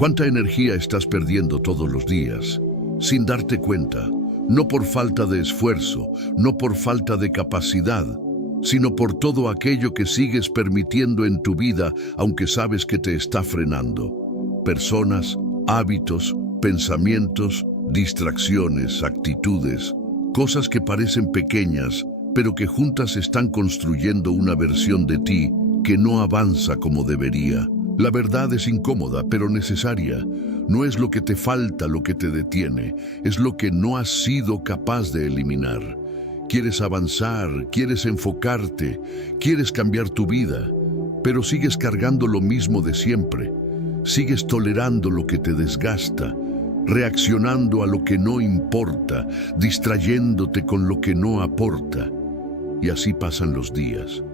¿Cuánta energía estás perdiendo todos los días sin darte cuenta? No por falta de esfuerzo, no por falta de capacidad, sino por todo aquello que sigues permitiendo en tu vida, aunque sabes que te está frenando. Personas, hábitos, pensamientos, distracciones, actitudes, cosas que parecen pequeñas, pero que juntas están construyendo una versión de ti que no avanza como debería. La verdad es incómoda, pero necesaria. No es lo que te falta lo que te detiene, es lo que no has sido capaz de eliminar. Quieres avanzar, quieres enfocarte, quieres cambiar tu vida, pero sigues cargando lo mismo de siempre. Sigues tolerando lo que te desgasta, reaccionando a lo que no importa, distrayéndote con lo que no aporta. Y así pasan los días,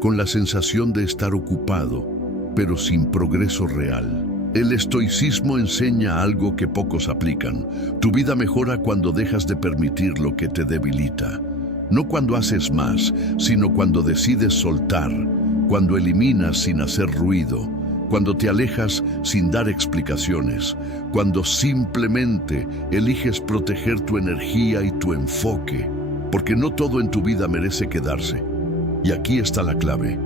con la sensación de estar ocupado, pero sin progreso real. El estoicismo enseña algo que pocos aplican. Tu vida mejora cuando dejas de permitir lo que te debilita. No cuando haces más, sino cuando decides soltar, cuando eliminas sin hacer ruido, cuando te alejas sin dar explicaciones, cuando simplemente eliges proteger tu energía y tu enfoque, porque no todo en tu vida merece quedarse. Y aquí está la clave.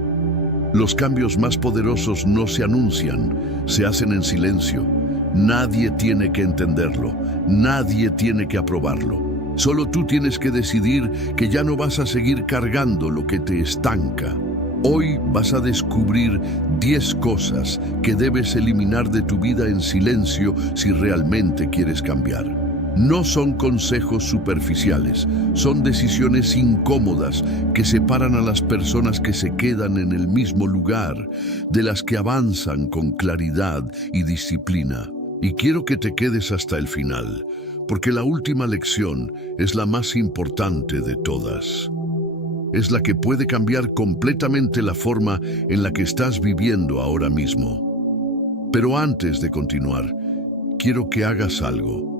Los cambios más poderosos no se anuncian, se hacen en silencio. Nadie tiene que entenderlo, nadie tiene que aprobarlo. Solo tú tienes que decidir que ya no vas a seguir cargando lo que te estanca. Hoy vas a descubrir 10 cosas que debes eliminar de tu vida en silencio si realmente quieres cambiar. No son consejos superficiales, son decisiones incómodas que separan a las personas que se quedan en el mismo lugar de las que avanzan con claridad y disciplina. Y quiero que te quedes hasta el final, porque la última lección es la más importante de todas. Es la que puede cambiar completamente la forma en la que estás viviendo ahora mismo. Pero antes de continuar, quiero que hagas algo.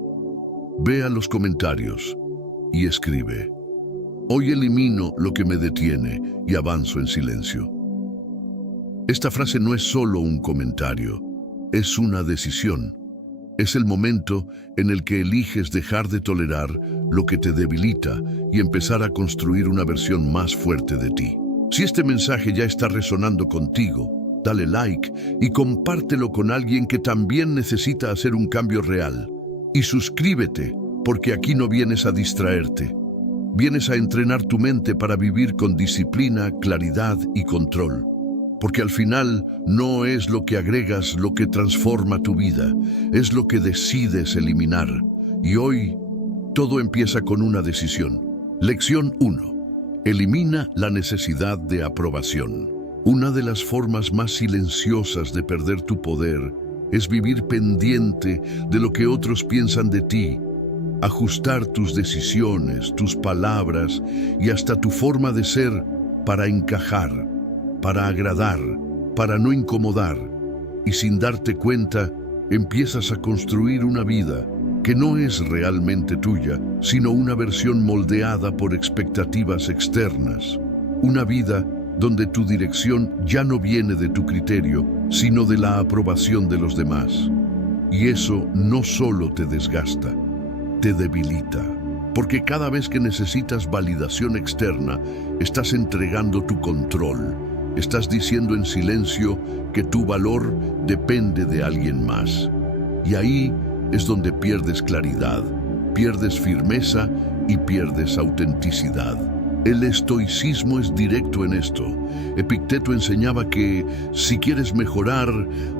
Ve a los comentarios y escribe: hoy elimino lo que me detiene y avanzo en silencio. Esta frase no es solo un comentario, es una decisión. Es el momento en el que eliges dejar de tolerar lo que te debilita y empezar a construir una versión más fuerte de ti. Si este mensaje ya está resonando contigo, dale like y compártelo con alguien que también necesita hacer un cambio real. Y suscríbete, porque aquí no vienes a distraerte. Vienes a entrenar tu mente para vivir con disciplina, claridad y control. Porque al final no es lo que agregas lo que transforma tu vida, es lo que decides eliminar. Y hoy todo empieza con una decisión. Lección 1. Elimina la necesidad de aprobación. Una de las formas más silenciosas de perder tu poder es vivir pendiente de lo que otros piensan de ti, ajustar tus decisiones, tus palabras y hasta tu forma de ser para encajar, para agradar, para no incomodar. Y sin darte cuenta, empiezas a construir una vida que no es realmente tuya, sino una versión moldeada por expectativas externas. Una vida donde tu dirección ya no viene de tu criterio, sino de la aprobación de los demás. Y eso no solo te desgasta, te debilita. Porque cada vez que necesitas validación externa, estás entregando tu control. Estás diciendo en silencio que tu valor depende de alguien más. Y ahí es donde pierdes claridad, pierdes firmeza y pierdes autenticidad. El estoicismo es directo en esto. Epicteto enseñaba que, si quieres mejorar,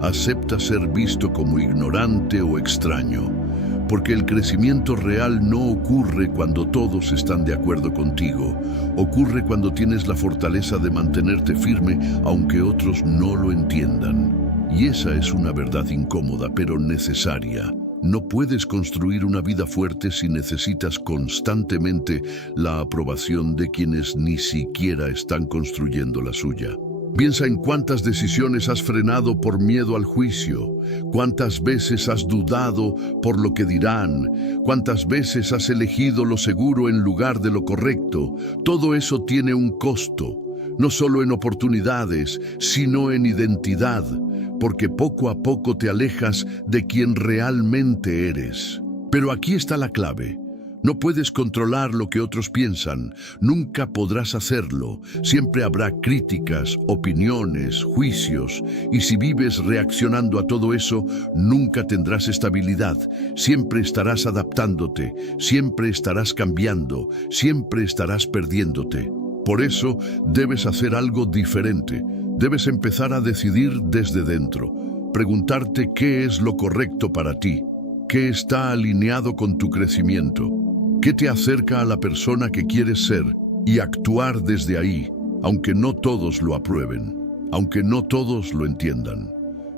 acepta ser visto como ignorante o extraño. Porque el crecimiento real no ocurre cuando todos están de acuerdo contigo. Ocurre cuando tienes la fortaleza de mantenerte firme, aunque otros no lo entiendan. Y esa es una verdad incómoda, pero necesaria. No puedes construir una vida fuerte si necesitas constantemente la aprobación de quienes ni siquiera están construyendo la suya. Piensa en cuántas decisiones has frenado por miedo al juicio, cuántas veces has dudado por lo que dirán, cuántas veces has elegido lo seguro en lugar de lo correcto. Todo eso tiene un costo, no solo en oportunidades, sino en identidad. porque poco a poco te alejas de quien realmente eres. Pero aquí está la clave. No puedes controlar lo que otros piensan, nunca podrás hacerlo. Siempre habrá críticas, opiniones, juicios, y si vives reaccionando a todo eso, nunca tendrás estabilidad. Siempre estarás adaptándote, siempre estarás cambiando, siempre estarás perdiéndote. Por eso, debes hacer algo diferente. Debes empezar a decidir desde dentro, preguntarte qué es lo correcto para ti, qué está alineado con tu crecimiento. ¿Qué te acerca a la persona que quieres ser? Y actuar desde ahí, aunque no todos lo aprueben, aunque no todos lo entiendan.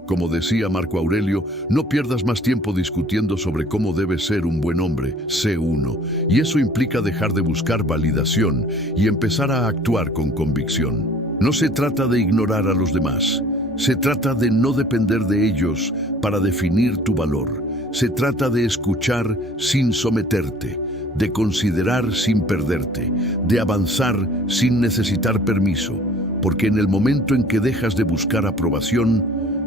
Como decía Marco Aurelio, no pierdas más tiempo discutiendo sobre cómo debes ser un buen hombre, sé uno. Y eso implica dejar de buscar validación y empezar a actuar con convicción. No se trata de ignorar a los demás. Se trata de no depender de ellos para definir tu valor. Se trata de escuchar sin someterte, de considerar sin perderte, de avanzar sin necesitar permiso, porque en el momento en que dejas de buscar aprobación,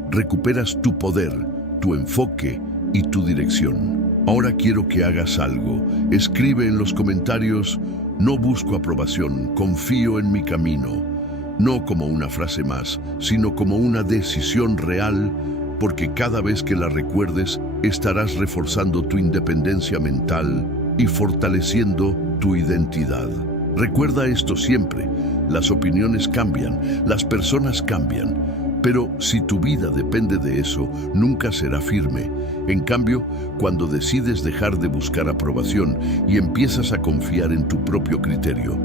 recuperas tu poder, tu enfoque y tu dirección. Ahora quiero que hagas algo. Escribe en los comentarios: no busco aprobación, confío en mi camino. No como una frase más, sino como una decisión real, porque cada vez que la recuerdes, estarás reforzando tu independencia mental y fortaleciendo tu identidad. Recuerda esto siempre: las opiniones cambian, las personas cambian, pero si tu vida depende de eso, nunca será firme. En cambio, cuando decides dejar de buscar aprobación y empiezas a confiar en tu propio criterio,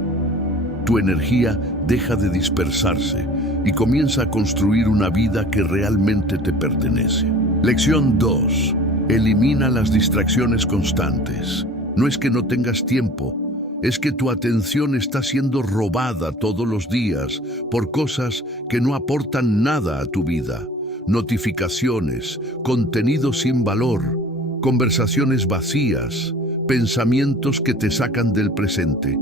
tu energía deja de dispersarse y comienza a construir una vida que realmente te pertenece. Lección 2. Elimina las distracciones constantes. No es que no tengas tiempo, es que tu atención está siendo robada todos los días por cosas que no aportan nada a tu vida. Notificaciones, contenido sin valor, conversaciones vacías, pensamientos que te sacan del presente.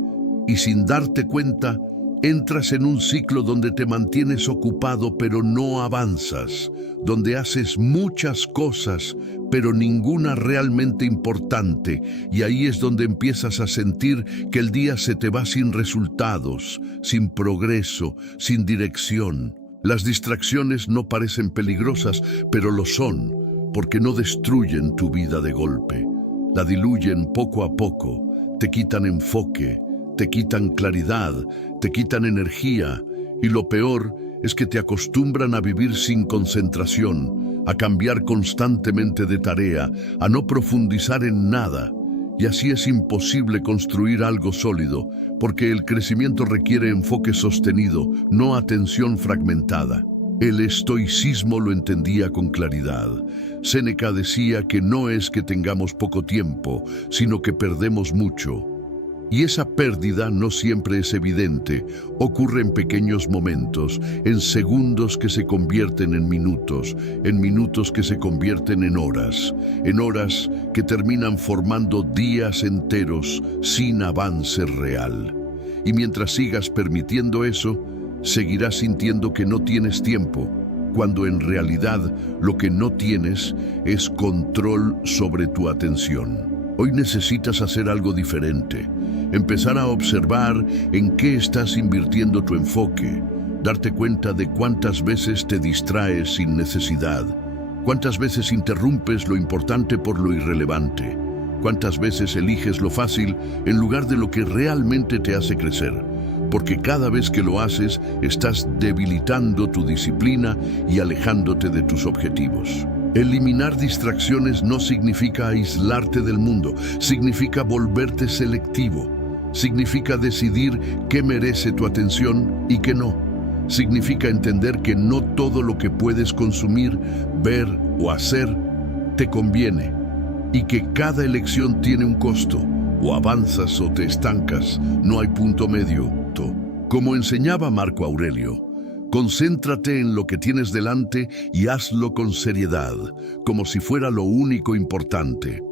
Y sin darte cuenta, entras en un ciclo donde te mantienes ocupado pero no avanzas, donde haces muchas cosas pero ninguna realmente importante, y ahí es donde empiezas a sentir que el día se te va sin resultados, sin progreso, sin dirección. Las distracciones no parecen peligrosas, pero lo son, porque no destruyen tu vida de golpe. La diluyen poco a poco, te quitan enfoque, te quitan claridad, te quitan energía, y lo peor es que te acostumbran a vivir sin concentración, a cambiar constantemente de tarea, a no profundizar en nada. Y así es imposible construir algo sólido, porque el crecimiento requiere enfoque sostenido, no atención fragmentada. El estoicismo lo entendía con claridad. Séneca decía que no es que tengamos poco tiempo, sino que perdemos mucho. Y esa pérdida no siempre es evidente, ocurre en pequeños momentos, en segundos que se convierten en minutos que se convierten en horas que terminan formando días enteros sin avance real. Y mientras sigas permitiendo eso, seguirás sintiendo que no tienes tiempo, cuando en realidad lo que no tienes es control sobre tu atención. Hoy necesitas hacer algo diferente. Empezar a observar en qué estás invirtiendo tu enfoque, darte cuenta de cuántas veces te distraes sin necesidad, cuántas veces interrumpes lo importante por lo irrelevante, cuántas veces eliges lo fácil en lugar de lo que realmente te hace crecer, porque cada vez que lo haces estás debilitando tu disciplina y alejándote de tus objetivos. Eliminar distracciones no significa aislarte del mundo, significa volverte selectivo. Significa decidir qué merece tu atención y qué no. Significa entender que no todo lo que puedes consumir, ver o hacer te conviene, y que cada elección tiene un costo. O avanzas o te estancas, no hay punto medio. Como enseñaba Marco Aurelio, concéntrate en lo que tienes delante y hazlo con seriedad, como si fuera lo único importante.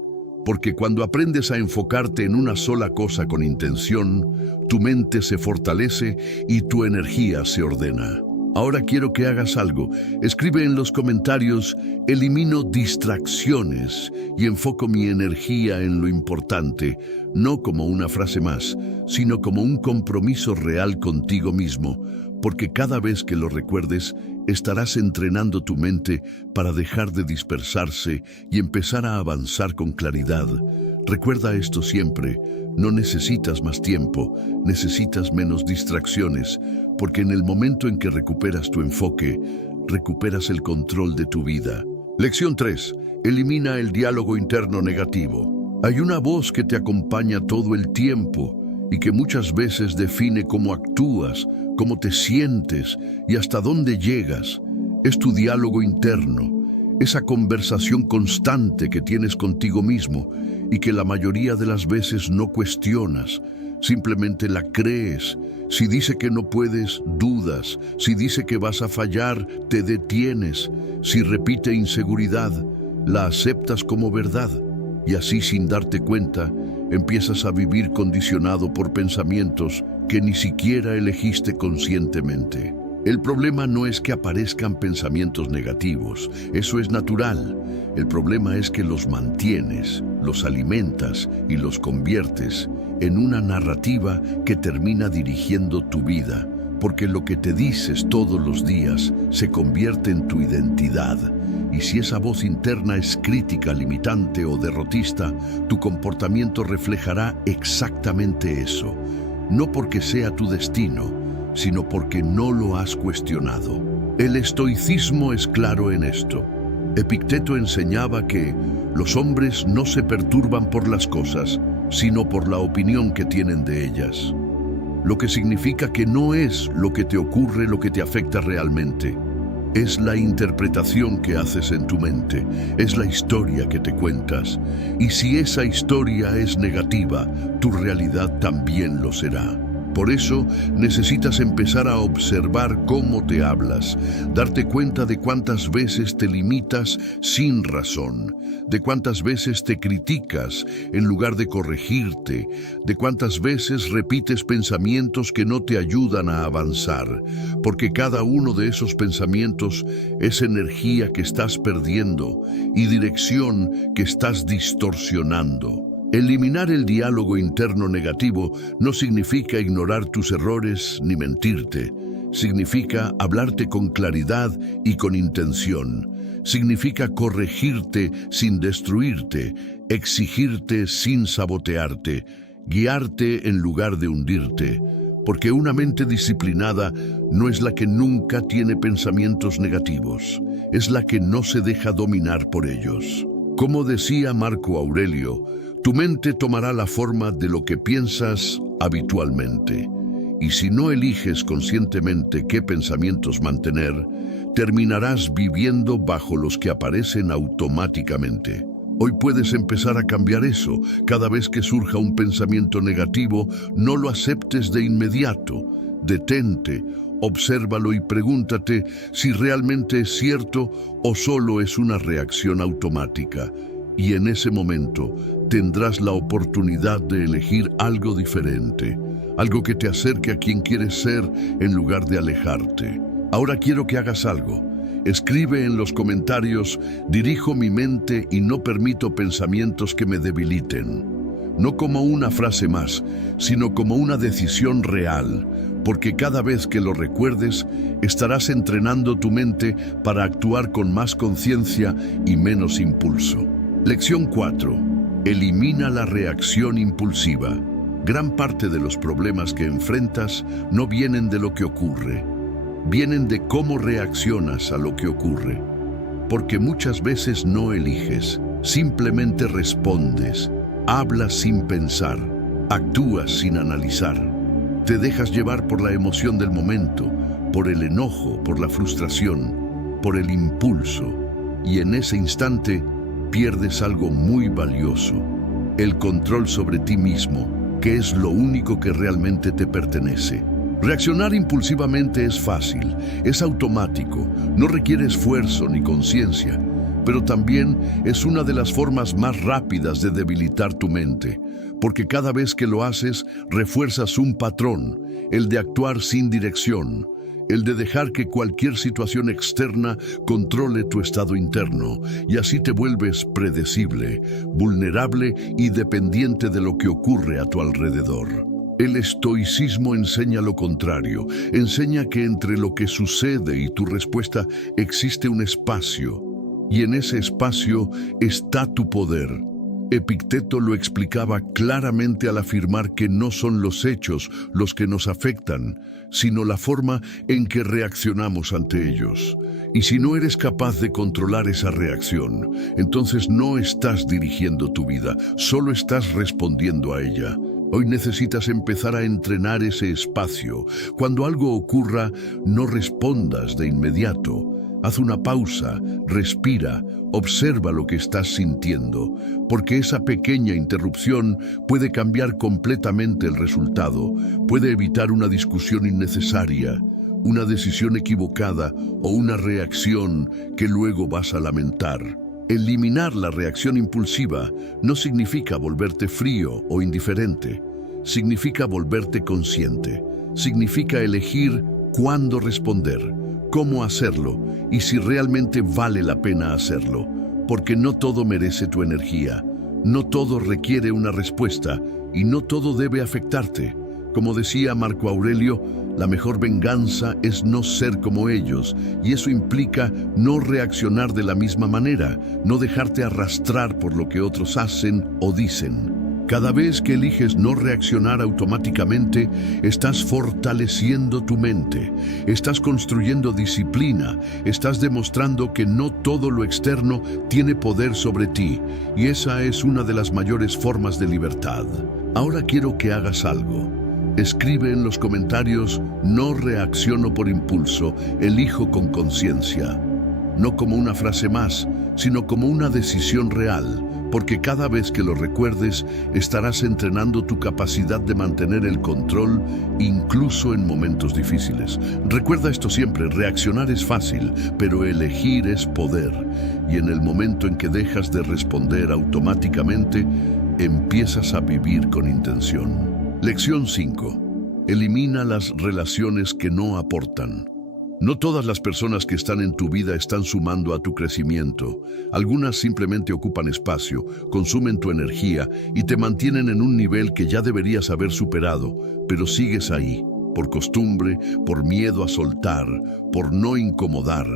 Porque cuando aprendes a enfocarte en una sola cosa con intención, tu mente se fortalece y tu energía se ordena. Ahora quiero que hagas algo. Escribe en los comentarios: elimino distracciones y enfoco mi energía en lo importante, no como una frase más, sino como un compromiso real contigo mismo, porque cada vez que lo recuerdes, estarás entrenando tu mente para dejar de dispersarse y empezar a avanzar con claridad. Recuerda esto siempre: no necesitas más tiempo, necesitas menos distracciones, porque en el momento en que recuperas tu enfoque, recuperas el control de tu vida. Lección 3. Elimina el diálogo interno negativo. Hay una voz que te acompaña todo el tiempo y que muchas veces define cómo actúas, cómo te sientes y hasta dónde llegas. Es tu diálogo interno, esa conversación constante que tienes contigo mismo y que la mayoría de las veces no cuestionas, simplemente la crees. Si dice que no puedes, dudas. Si dice que vas a fallar, te detienes. Si repite inseguridad, la aceptas como verdad. Y así, sin darte cuenta, empiezas a vivir condicionado por pensamientos que ni siquiera elegiste conscientemente. El problema no es que aparezcan pensamientos negativos, eso es natural. El problema es que los mantienes, los alimentas y los conviertes en una narrativa que termina dirigiendo tu vida, porque lo que te dices todos los días se convierte en tu identidad. Y si esa voz interna es crítica, limitante o derrotista, tu comportamiento reflejará exactamente eso. No porque sea tu destino, sino porque no lo has cuestionado. El estoicismo es claro en esto. Epicteto enseñaba que los hombres no se perturban por las cosas, sino por la opinión que tienen de ellas. Lo que significa que no es lo que te ocurre lo que te afecta realmente. Es la interpretación que haces en tu mente, es la historia que te cuentas. Y si esa historia es negativa, tu realidad también lo será. Por eso necesitas empezar a observar cómo te hablas, darte cuenta de cuántas veces te limitas sin razón, de cuántas veces te criticas en lugar de corregirte, de cuántas veces repites pensamientos que no te ayudan a avanzar, porque cada uno de esos pensamientos es energía que estás perdiendo y dirección que estás distorsionando. Eliminar el diálogo interno negativo no significa ignorar tus errores ni mentirte. Significa hablarte con claridad y con intención. Significa corregirte sin destruirte, exigirte sin sabotearte, guiarte en lugar de hundirte. Porque una mente disciplinada no es la que nunca tiene pensamientos negativos, es la que no se deja dominar por ellos. Como decía Marco Aurelio, tu mente tomará la forma de lo que piensas habitualmente. Y si no eliges conscientemente qué pensamientos mantener, terminarás viviendo bajo los que aparecen automáticamente. Hoy puedes empezar a cambiar eso. Cada vez que surja un pensamiento negativo, no lo aceptes de inmediato. Detente, obsérvalo y pregúntate si realmente es cierto o solo es una reacción automática. Y en ese momento tendrás la oportunidad de elegir algo diferente, algo que te acerque a quien quieres ser en lugar de alejarte. Ahora quiero que hagas algo. Escribe en los comentarios: dirijo mi mente y no permito pensamientos que me debiliten. No como una frase más, sino como una decisión real, porque cada vez que lo recuerdes, estarás entrenando tu mente para actuar con más conciencia y menos impulso. Lección 4. Elimina la reacción impulsiva. Gran parte de los problemas que enfrentas no vienen de lo que ocurre, vienen de cómo reaccionas a lo que ocurre. Porque muchas veces no eliges, simplemente respondes, hablas sin pensar, actúas sin analizar. Te dejas llevar por la emoción del momento, por el enojo, por la frustración, por el impulso. Y en ese instante pierdes algo muy valioso, el control sobre ti mismo, que es lo único que realmente te pertenece. Reaccionar impulsivamente es fácil, es automático, no requiere esfuerzo ni conciencia, pero también es una de las formas más rápidas de debilitar tu mente, porque cada vez que lo haces, refuerzas un patrón, el de actuar sin dirección, el de dejar que cualquier situación externa controle tu estado interno, y así te vuelves predecible, vulnerable y dependiente de lo que ocurre a tu alrededor. El estoicismo enseña lo contrario, enseña que entre lo que sucede y tu respuesta existe un espacio, y en ese espacio está tu poder. Epicteto lo explicaba claramente al afirmar que no son los hechos los que nos afectan, sino la forma en que reaccionamos ante ellos. Y si no eres capaz de controlar esa reacción, entonces no estás dirigiendo tu vida, solo estás respondiendo a ella. Hoy necesitas empezar a entrenar ese espacio. Cuando algo ocurra, no respondas de inmediato. Haz una pausa, respira, observa lo que estás sintiendo, porque esa pequeña interrupción puede cambiar completamente el resultado, puede evitar una discusión innecesaria, una decisión equivocada o una reacción que luego vas a lamentar. Eliminar la reacción impulsiva no significa volverte frío o indiferente, significa volverte consciente, significa elegir cuándo responder, cómo hacerlo y si realmente vale la pena hacerlo, porque no todo merece tu energía, no todo requiere una respuesta y no todo debe afectarte. Como decía Marco Aurelio, la mejor venganza es no ser como ellos, y eso implica no reaccionar de la misma manera, no dejarte arrastrar por lo que otros hacen o dicen. Cada vez que eliges no reaccionar automáticamente, estás fortaleciendo tu mente, estás construyendo disciplina, estás demostrando que no todo lo externo tiene poder sobre ti, y esa es una de las mayores formas de libertad. Ahora quiero que hagas algo. Escribe en los comentarios: no reacciono por impulso, elijo con conciencia. No como una frase más, sino como una decisión real, porque cada vez que lo recuerdes, estarás entrenando tu capacidad de mantener el control, incluso en momentos difíciles. Recuerda esto siempre: reaccionar es fácil, pero elegir es poder. Y en el momento en que dejas de responder automáticamente, empiezas a vivir con intención. Lección 5. Elimina las relaciones que no aportan. No todas las personas que están en tu vida están sumando a tu crecimiento. Algunas simplemente ocupan espacio, consumen tu energía y te mantienen en un nivel que ya deberías haber superado, pero sigues ahí, por costumbre, por miedo a soltar, por no incomodar,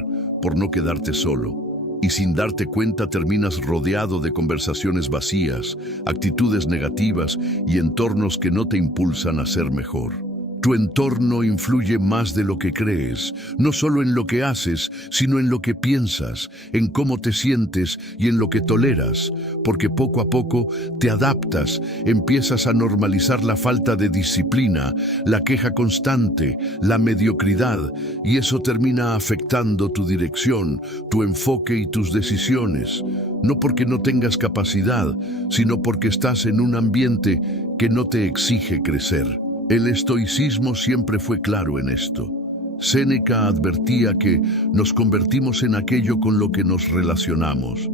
por no quedarte solo. Y sin darte cuenta terminas rodeado de conversaciones vacías, actitudes negativas y entornos que no te impulsan a ser mejor. Tu entorno influye más de lo que crees, no solo en lo que haces, sino en lo que piensas, en cómo te sientes y en lo que toleras, porque poco a poco te adaptas, empiezas a normalizar la falta de disciplina, la queja constante, la mediocridad, y eso termina afectando tu dirección, tu enfoque y tus decisiones, no porque no tengas capacidad, sino porque estás en un ambiente que no te exige crecer. El estoicismo siempre fue claro en esto. Séneca advertía que nos convertimos en aquello con lo que nos relacionamos.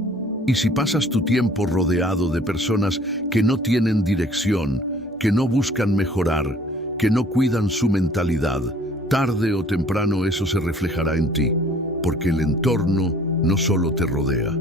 Y si pasas tu tiempo rodeado de personas que no tienen dirección, que no buscan mejorar, que no cuidan su mentalidad, tarde o temprano eso se reflejará en ti, porque el entorno no solo te rodea,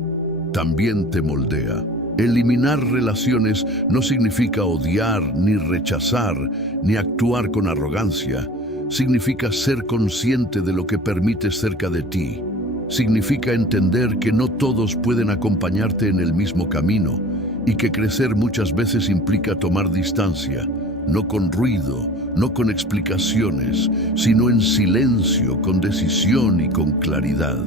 también te moldea. Eliminar relaciones no significa odiar, ni rechazar, ni actuar con arrogancia. Significa ser consciente de lo que permites cerca de ti. Significa entender que no todos pueden acompañarte en el mismo camino y que crecer muchas veces implica tomar distancia, no con ruido, no con explicaciones, sino en silencio, con decisión y con claridad.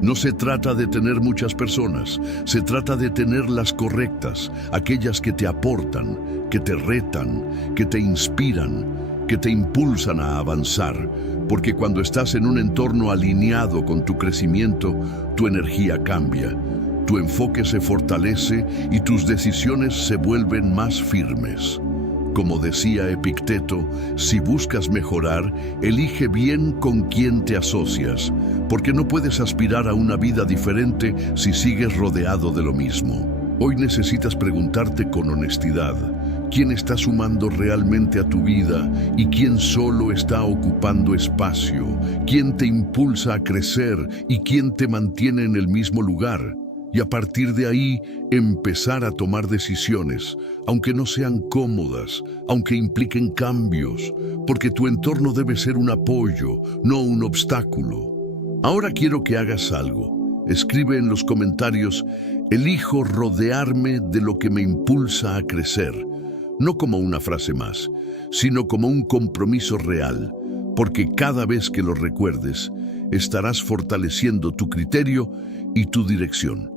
No se trata de tener muchas personas, se trata de tener las correctas, aquellas que te aportan, que te retan, que te inspiran, que te impulsan a avanzar, porque cuando estás en un entorno alineado con tu crecimiento, tu energía cambia, tu enfoque se fortalece y tus decisiones se vuelven más firmes. Como decía Epicteto, si buscas mejorar, elige bien con quién te asocias, porque no puedes aspirar a una vida diferente si sigues rodeado de lo mismo. Hoy necesitas preguntarte con honestidad: quién está sumando realmente a tu vida y quién solo está ocupando espacio, quién te impulsa a crecer y quién te mantiene en el mismo lugar. Y a partir de ahí, empezar a tomar decisiones, aunque no sean cómodas, aunque impliquen cambios, porque tu entorno debe ser un apoyo, no un obstáculo. Ahora quiero que hagas algo. Escribe en los comentarios: elijo rodearme de lo que me impulsa a crecer. No como una frase más, sino como un compromiso real, porque cada vez que lo recuerdes, estarás fortaleciendo tu criterio y tu dirección.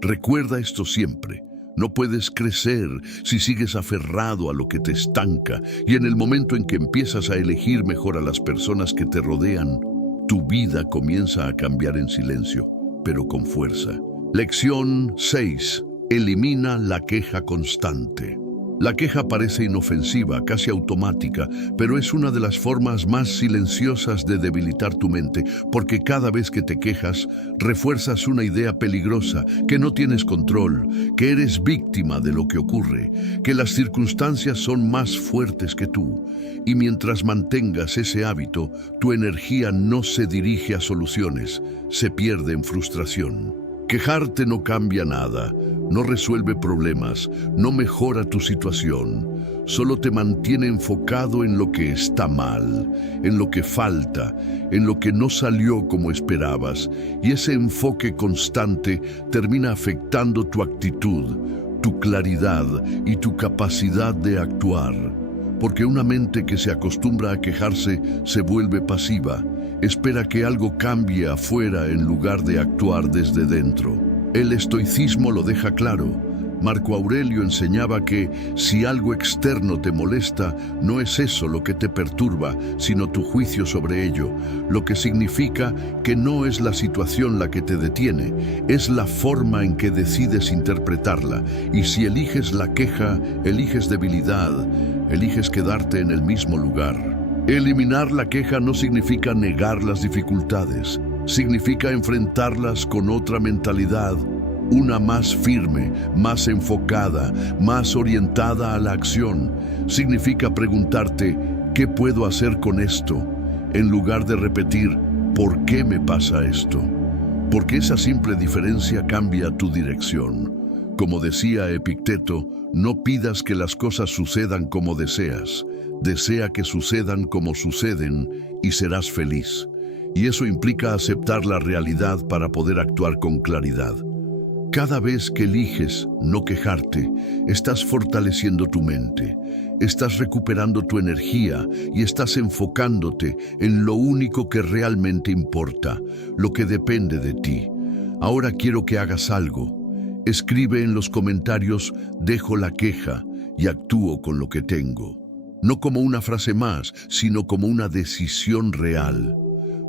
Recuerda esto siempre: no puedes crecer si sigues aferrado a lo que te estanca, y en el momento en que empiezas a elegir mejor a las personas que te rodean, tu vida comienza a cambiar en silencio, pero con fuerza. Lección 6. Elimina la queja constante. La queja parece inofensiva, casi automática, pero es una de las formas más silenciosas de debilitar tu mente, porque cada vez que te quejas, refuerzas una idea peligrosa: que no tienes control, que eres víctima de lo que ocurre, que las circunstancias son más fuertes que tú. Y mientras mantengas ese hábito, tu energía no se dirige a soluciones, se pierde en frustración. Quejarte no cambia nada, no resuelve problemas, no mejora tu situación, solo te mantiene enfocado en lo que está mal, en lo que falta, en lo que no salió como esperabas, y ese enfoque constante termina afectando tu actitud, tu claridad y tu capacidad de actuar. Porque una mente que se acostumbra a quejarse se vuelve pasiva, espera que algo cambie afuera en lugar de actuar desde dentro. El estoicismo lo deja claro. Marco Aurelio enseñaba que si algo externo te molesta, no es eso lo que te perturba, sino tu juicio sobre ello, lo que significa que no es la situación la que te detiene, es la forma en que decides interpretarla. Y si eliges la queja, eliges debilidad, eliges quedarte en el mismo lugar. Eliminar la queja no significa negar las dificultades, significa enfrentarlas con otra mentalidad, una más firme, más enfocada, más orientada a la acción. Significa preguntarte: ¿qué puedo hacer con esto?, en lugar de repetir: ¿por qué me pasa esto? Porque esa simple diferencia cambia tu dirección. Como decía Epicteto, no pidas que las cosas sucedan como deseas, desea que sucedan como suceden y serás feliz. Y eso implica aceptar la realidad para poder actuar con claridad. Cada vez que eliges no quejarte, estás fortaleciendo tu mente, estás recuperando tu energía y estás enfocándote en lo único que realmente importa, lo que depende de ti. Ahora quiero que hagas algo. Escribe en los comentarios: dejo la queja y actúo con lo que tengo. No como una frase más, sino como una decisión real.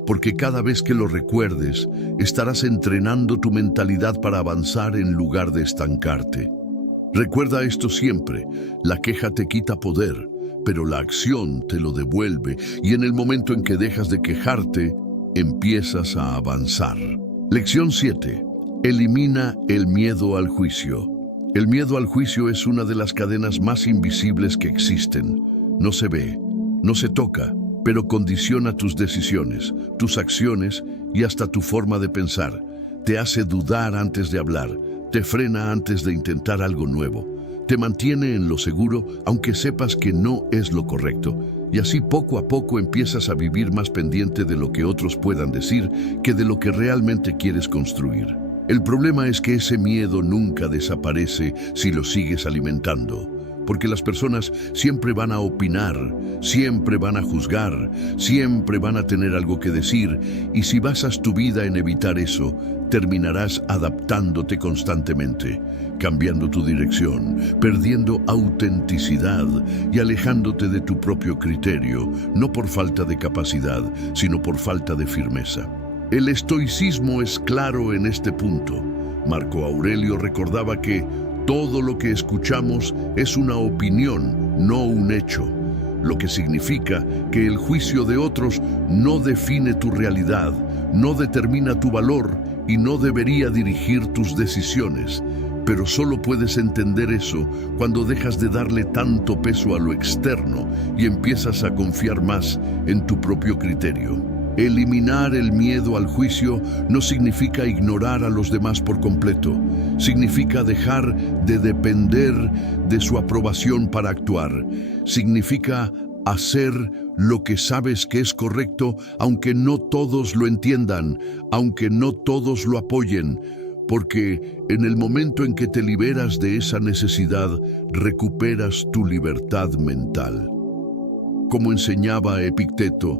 Porque cada vez que lo recuerdes, estarás entrenando tu mentalidad para avanzar en lugar de estancarte. Recuerda esto siempre: la queja te quita poder, pero la acción te lo devuelve, y en el momento en que dejas de quejarte, empiezas a avanzar. Lección 7. Elimina el miedo al juicio. El miedo al juicio es una de las cadenas más invisibles que existen. No se ve, no se toca, pero condiciona tus decisiones, tus acciones y hasta tu forma de pensar. Te hace dudar antes de hablar, te frena antes de intentar algo nuevo, te mantiene en lo seguro aunque sepas que no es lo correcto, y así poco a poco empiezas a vivir más pendiente de lo que otros puedan decir que de lo que realmente quieres construir. El problema es que ese miedo nunca desaparece si lo sigues alimentando. Porque las personas siempre van a opinar, siempre van a juzgar, siempre van a tener algo que decir, y si basas tu vida en evitar eso, terminarás adaptándote constantemente, cambiando tu dirección, perdiendo autenticidad y alejándote de tu propio criterio, no por falta de capacidad, sino por falta de firmeza. El estoicismo es claro en este punto. Marco Aurelio recordaba que todo lo que escuchamos es una opinión, no un hecho, lo que significa que el juicio de otros no define tu realidad, no determina tu valor y no debería dirigir tus decisiones. Pero solo puedes entender eso cuando dejas de darle tanto peso a lo externo y empiezas a confiar más en tu propio criterio. Eliminar el miedo al juicio no significa ignorar a los demás por completo. Significa dejar de depender de su aprobación para actuar. Significa hacer lo que sabes que es correcto, aunque no todos lo entiendan, aunque no todos lo apoyen, porque en el momento en que te liberas de esa necesidad, recuperas tu libertad mental. Como enseñaba Epicteto,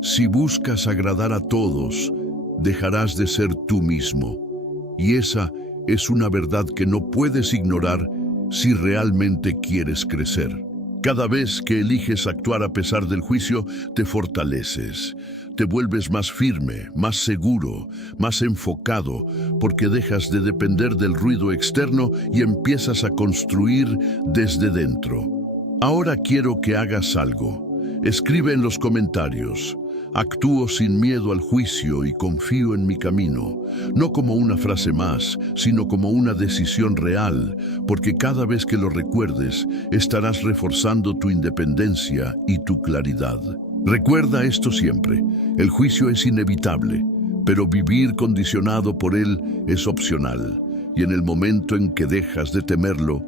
si buscas agradar a todos, dejarás de ser tú mismo. Y esa es una verdad que no puedes ignorar si realmente quieres crecer. Cada vez que eliges actuar a pesar del juicio, te fortaleces. Te vuelves más firme, más seguro, más enfocado, porque dejas de depender del ruido externo y empiezas a construir desde dentro. Ahora quiero que hagas algo. Escribe en los comentarios: actúo sin miedo al juicio y confío en mi camino. No como una frase más, sino como una decisión real, porque cada vez que lo recuerdes, estarás reforzando tu independencia y tu claridad. Recuerda esto siempre: el juicio es inevitable, pero vivir condicionado por él es opcional. Y en el momento en que dejas de temerlo,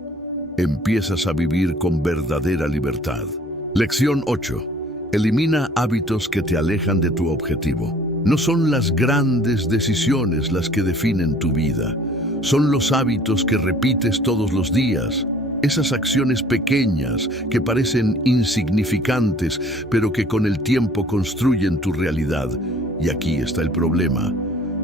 empiezas a vivir con verdadera libertad. Lección 8. Elimina hábitos que te alejan de tu objetivo. No son las grandes decisiones las que definen tu vida. Son los hábitos que repites todos los días. Esas acciones pequeñas que parecen insignificantes, pero que con el tiempo construyen tu realidad. Y aquí está el problema.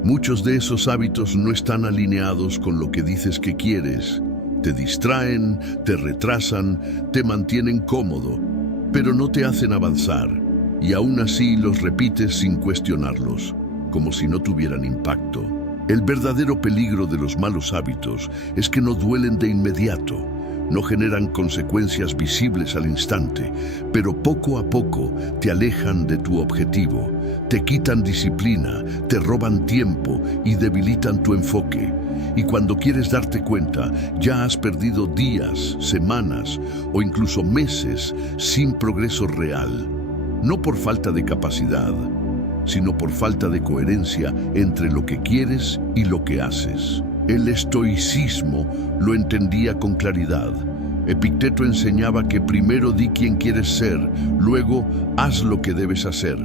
Muchos de esos hábitos no están alineados con lo que dices que quieres. Te distraen, te retrasan, te mantienen cómodo, pero no te hacen avanzar, y aún así los repites sin cuestionarlos, como si no tuvieran impacto. El verdadero peligro de los malos hábitos es que no duelen de inmediato, no generan consecuencias visibles al instante, pero poco a poco te alejan de tu objetivo, te quitan disciplina, te roban tiempo y debilitan tu enfoque. Y cuando quieres darte cuenta, ya has perdido días, semanas o incluso meses sin progreso real. No por falta de capacidad, sino por falta de coherencia entre lo que quieres y lo que haces. El estoicismo lo entendía con claridad. Epicteto enseñaba que primero di quién quieres ser, luego haz lo que debes hacer,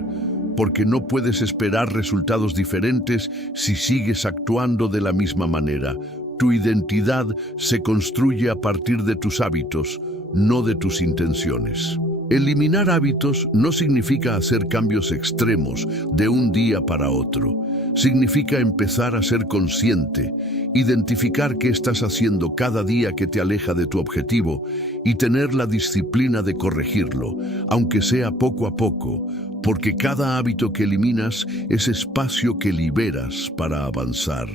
porque no puedes esperar resultados diferentes si sigues actuando de la misma manera. Tu identidad se construye a partir de tus hábitos, no de tus intenciones. Eliminar hábitos no significa hacer cambios extremos de un día para otro. Significa empezar a ser consciente, identificar qué estás haciendo cada día que te aleja de tu objetivo y tener la disciplina de corregirlo, aunque sea poco a poco, porque cada hábito que eliminas es espacio que liberas para avanzar.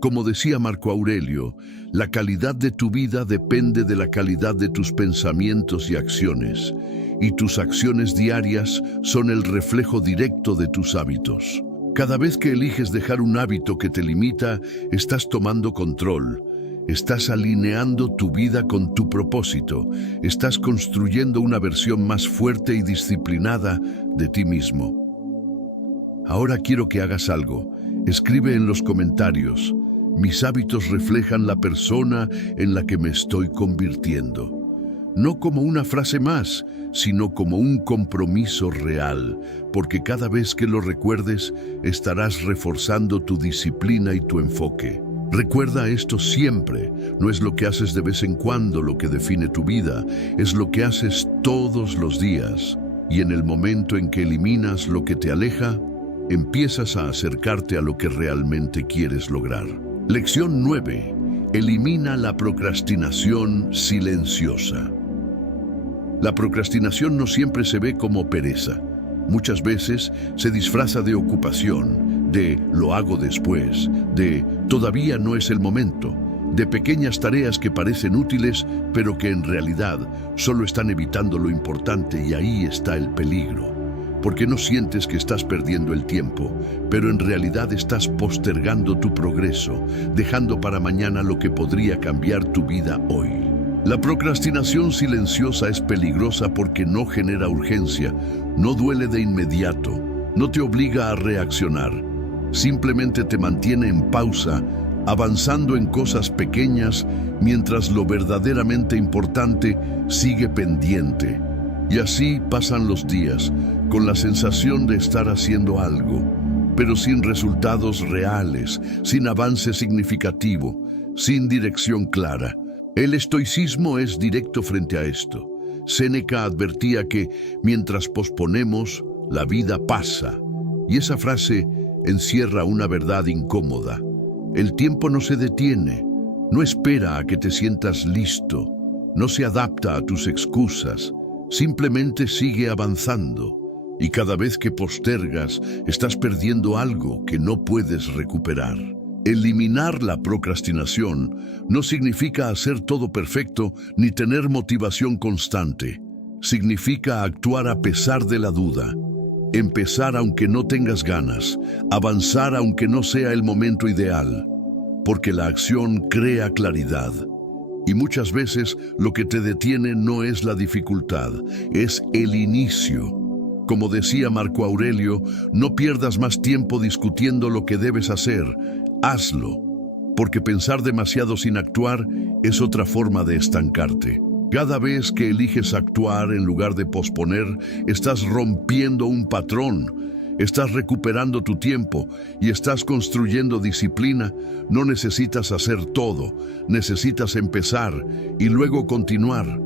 Como decía Marco Aurelio, la calidad de tu vida depende de la calidad de tus pensamientos y acciones, y tus acciones diarias son el reflejo directo de tus hábitos. Cada vez que eliges dejar un hábito que te limita, estás tomando control, estás alineando tu vida con tu propósito, estás construyendo una versión más fuerte y disciplinada de ti mismo. Ahora quiero que hagas algo. Escribe en los comentarios: mis hábitos reflejan la persona en la que me estoy convirtiendo. No como una frase más, sino como un compromiso real, porque cada vez que lo recuerdes, estarás reforzando tu disciplina y tu enfoque. Recuerda esto siempre: no es lo que haces de vez en cuando lo que define tu vida, es lo que haces todos los días. Y en el momento en que eliminas lo que te aleja, empiezas a acercarte a lo que realmente quieres lograr. Lección 9. Elimina la procrastinación silenciosa. La procrastinación no siempre se ve como pereza. Muchas veces se disfraza de ocupación, de lo hago después, de todavía no es el momento, de pequeñas tareas que parecen útiles, pero que en realidad solo están evitando lo importante, y ahí está el peligro. porque no sientes que estás perdiendo el tiempo, pero en realidad estás postergando tu progreso, dejando para mañana lo que podría cambiar tu vida hoy. La procrastinación silenciosa es peligrosa porque no genera urgencia, no duele de inmediato, no te obliga a reaccionar, simplemente te mantiene en pausa, avanzando en cosas pequeñas mientras lo verdaderamente importante sigue pendiente. Y así pasan los días, con la sensación de estar haciendo algo, pero sin resultados reales, sin avance significativo, sin dirección clara. El estoicismo es directo frente a esto. Séneca advertía que mientras posponemos, la vida pasa. Y esa frase encierra una verdad incómoda. El tiempo no se detiene, no espera a que te sientas listo, no se adapta a tus excusas, simplemente sigue avanzando. Y cada vez que postergas, estás perdiendo algo que no puedes recuperar. Eliminar la procrastinación no significa hacer todo perfecto ni tener motivación constante. Significa actuar a pesar de la duda, empezar aunque no tengas ganas, avanzar aunque no sea el momento ideal, porque la acción crea claridad. Y muchas veces lo que te detiene no es la dificultad, es el inicio. Como decía Marco Aurelio, no pierdas más tiempo discutiendo lo que debes hacer, hazlo, porque pensar demasiado sin actuar es otra forma de estancarte. Cada vez que eliges actuar en lugar de posponer, estás rompiendo un patrón, estás recuperando tu tiempo y estás construyendo disciplina. No necesitas hacer todo, necesitas empezar y luego continuar.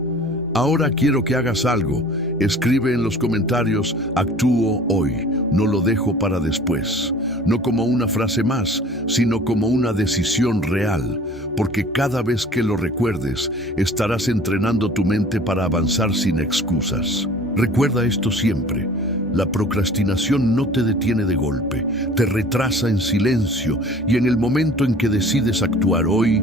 Ahora quiero que hagas algo. Escribe en los comentarios, actúo hoy, no lo dejo para después. No como una frase más, sino como una decisión real, porque cada vez que lo recuerdes, estarás entrenando tu mente para avanzar sin excusas. Recuerda esto siempre. La procrastinación no te detiene de golpe, te retrasa en silencio y en el momento en que decides actuar hoy,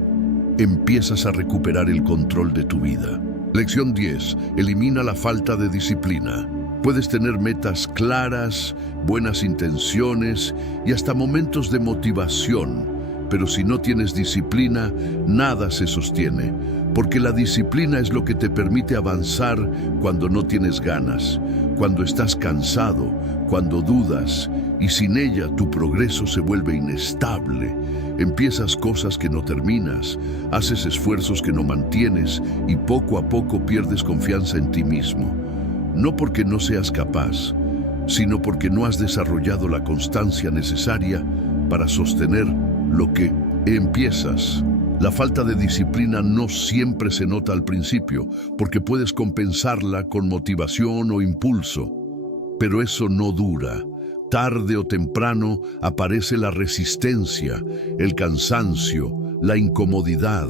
empiezas a recuperar el control de tu vida. Lección 10. Elimina la falta de disciplina. Puedes tener metas claras, buenas intenciones y hasta momentos de motivación, pero si no tienes disciplina, nada se sostiene, porque la disciplina es lo que te permite avanzar cuando no tienes ganas, cuando estás cansado, cuando dudas, y sin ella tu progreso se vuelve inestable. Empiezas cosas que no terminas, haces esfuerzos que no mantienes y poco a poco pierdes confianza en ti mismo. No porque no seas capaz, sino porque no has desarrollado la constancia necesaria para sostener lo que empiezas. La falta de disciplina no siempre se nota al principio, porque puedes compensarla con motivación o impulso, pero eso no dura. Tarde o temprano aparece la resistencia, el cansancio, la incomodidad.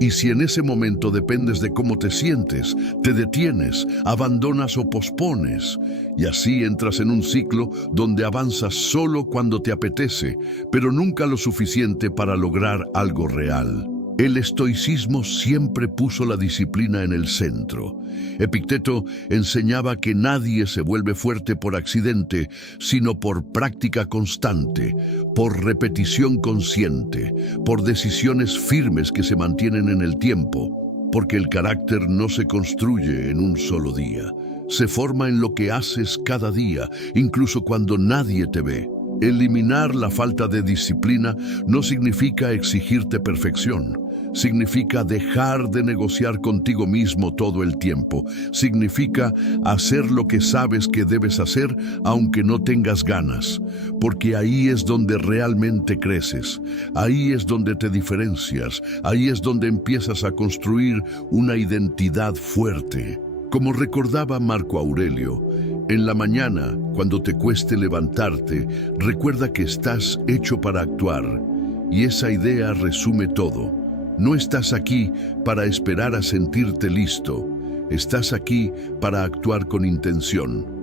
Y si en ese momento dependes de cómo te sientes, te detienes, abandonas o pospones. Y así entras en un ciclo donde avanzas solo cuando te apetece, pero nunca lo suficiente para lograr algo real. El estoicismo siempre puso la disciplina en el centro. Epicteto enseñaba que nadie se vuelve fuerte por accidente, sino por práctica constante, por repetición consciente, por decisiones firmes que se mantienen en el tiempo, porque el carácter no se construye en un solo día. Se forma en lo que haces cada día, incluso cuando nadie te ve. Eliminar la falta de disciplina no significa exigirte perfección. Significa dejar de negociar contigo mismo todo el tiempo. Significa hacer lo que sabes que debes hacer aunque no tengas ganas. Porque ahí es donde realmente creces. Ahí es donde te diferencias. Ahí es donde empiezas a construir una identidad fuerte. Como recordaba Marco Aurelio, en la mañana, cuando te cueste levantarte, recuerda que estás hecho para actuar. Y esa idea resume todo. No estás aquí para esperar a sentirte listo. Estás aquí para actuar con intención.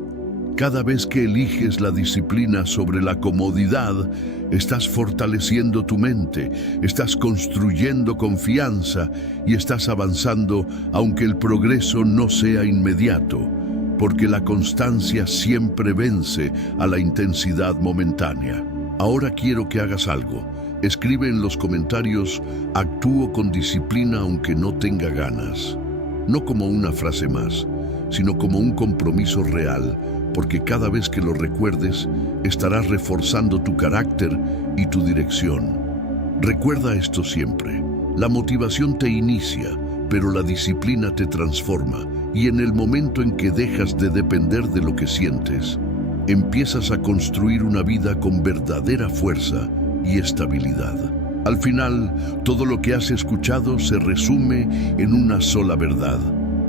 Cada vez que eliges la disciplina sobre la comodidad, estás fortaleciendo tu mente, estás construyendo confianza y estás avanzando aunque el progreso no sea inmediato. porque la constancia siempre vence a la intensidad momentánea. Ahora quiero que hagas algo. Escribe en los comentarios: actúo con disciplina aunque no tenga ganas. No como una frase más, sino como un compromiso real, porque cada vez que lo recuerdes, estarás reforzando tu carácter y tu dirección. Recuerda esto siempre: la motivación te inicia, pero la disciplina te transforma, y en el momento en que dejas de depender de lo que sientes, empiezas a construir una vida con verdadera fuerza y estabilidad. Al final, todo lo que has escuchado se resume en una sola verdad: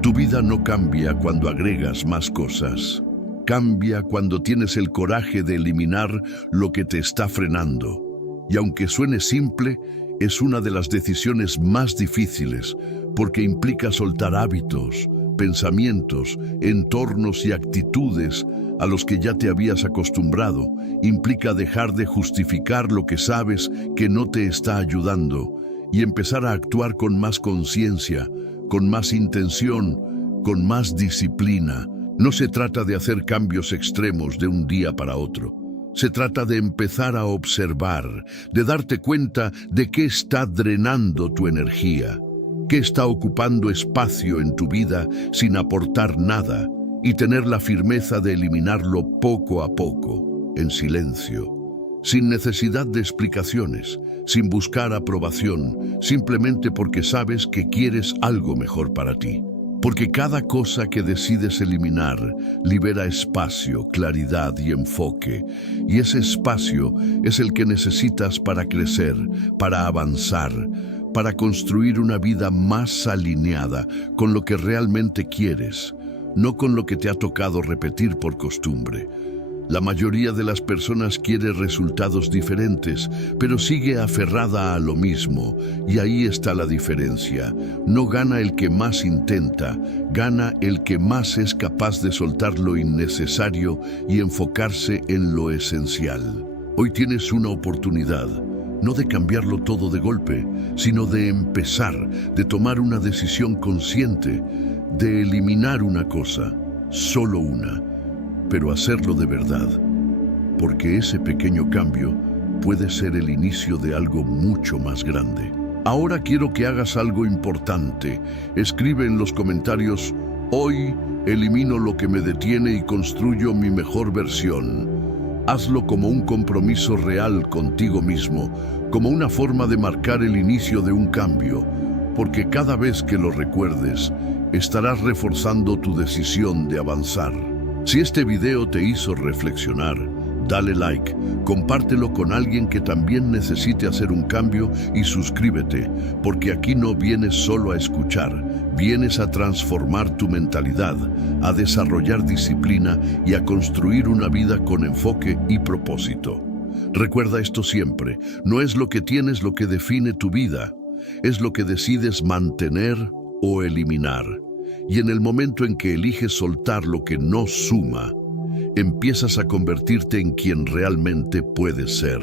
tu vida no cambia cuando agregas más cosas. Cambia cuando tienes el coraje de eliminar lo que te está frenando. Y aunque suene simple, es una de las decisiones más difíciles, porque implica soltar hábitos, pensamientos, entornos y actitudes a los que ya te habías acostumbrado. Implica dejar de justificar lo que sabes que no te está ayudando y empezar a actuar con más conciencia, con más intención, con más disciplina. No se trata de hacer cambios extremos de un día para otro. Se trata de empezar a observar, de darte cuenta de qué está drenando tu energía, qué está ocupando espacio en tu vida sin aportar nada, y tener la firmeza de eliminarlo poco a poco, en silencio, sin necesidad de explicaciones, sin buscar aprobación, simplemente porque sabes que quieres algo mejor para ti. Porque cada cosa que decides eliminar libera espacio, claridad y enfoque. Y ese espacio es el que necesitas para crecer, para avanzar, para construir una vida más alineada con lo que realmente quieres, no con lo que te ha tocado repetir por costumbre. La mayoría de las personas quiere resultados diferentes, pero sigue aferrada a lo mismo, y ahí está la diferencia. No gana el que más intenta, gana el que más es capaz de soltar lo innecesario y enfocarse en lo esencial. Hoy tienes una oportunidad, no de cambiarlo todo de golpe, sino de empezar, de tomar una decisión consciente, de eliminar una cosa, solo una, pero hacerlo de verdad, porque ese pequeño cambio puede ser el inicio de algo mucho más grande. Ahora quiero que hagas algo importante. Escribe en los comentarios: hoy elimino lo que me detiene y construyo mi mejor versión. Hazlo como un compromiso real contigo mismo, como una forma de marcar el inicio de un cambio, porque cada vez que lo recuerdes, estarás reforzando tu decisión de avanzar. Si este video te hizo reflexionar, dale like, compártelo con alguien que también necesite hacer un cambio y suscríbete, porque aquí no vienes solo a escuchar, vienes a transformar tu mentalidad, a desarrollar disciplina y a construir una vida con enfoque y propósito. Recuerda esto siempre: no es lo que tienes lo que define tu vida, es lo que decides mantener o eliminar. Y en el momento en que eliges soltar lo que no suma, empiezas a convertirte en quien realmente puedes ser.